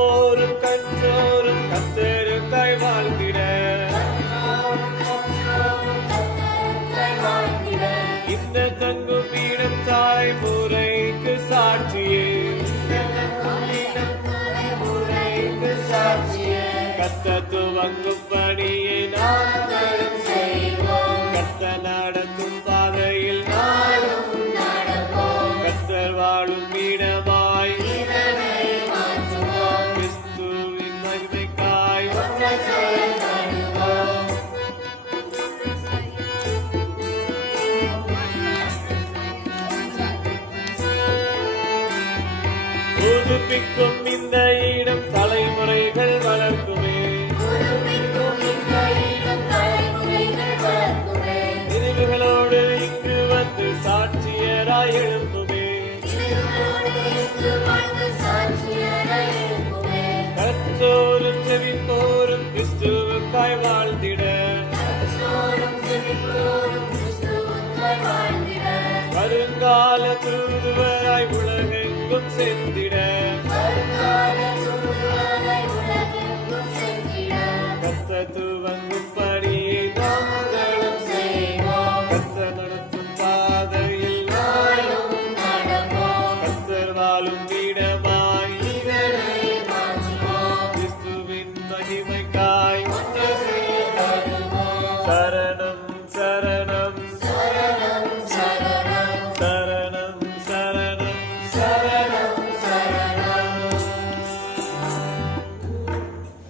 செவிப்போரும் கற்றோரும் கர்த்தருக்காய் வாழ்ந்திட இந்த தங்கும் இடம் தலைமுறைக்கு சாட்சியே கர்த்தர் துவங்கும் பணியை நாங்களும் செய்வோம். கர்த்தர் நடத்தும் பாதையில் கர்த்தர் வாழும் இடமாய் கிறிஸ்துவின் மகிமைக்காய் புதுப்பிக்கும் இந்த இடம் தலைமுறைகள் வளர்க்குமே. நினைவுகளோடு இங்கு வந்து சாட்சியராய் எழுப்புமே. கற்றோரும் செவிப்போரும் கிறிஸ்துவுக்காய் வாழ்ந்திட வருங்கால தூதுவராய் உலகெங்கும் சென்றிட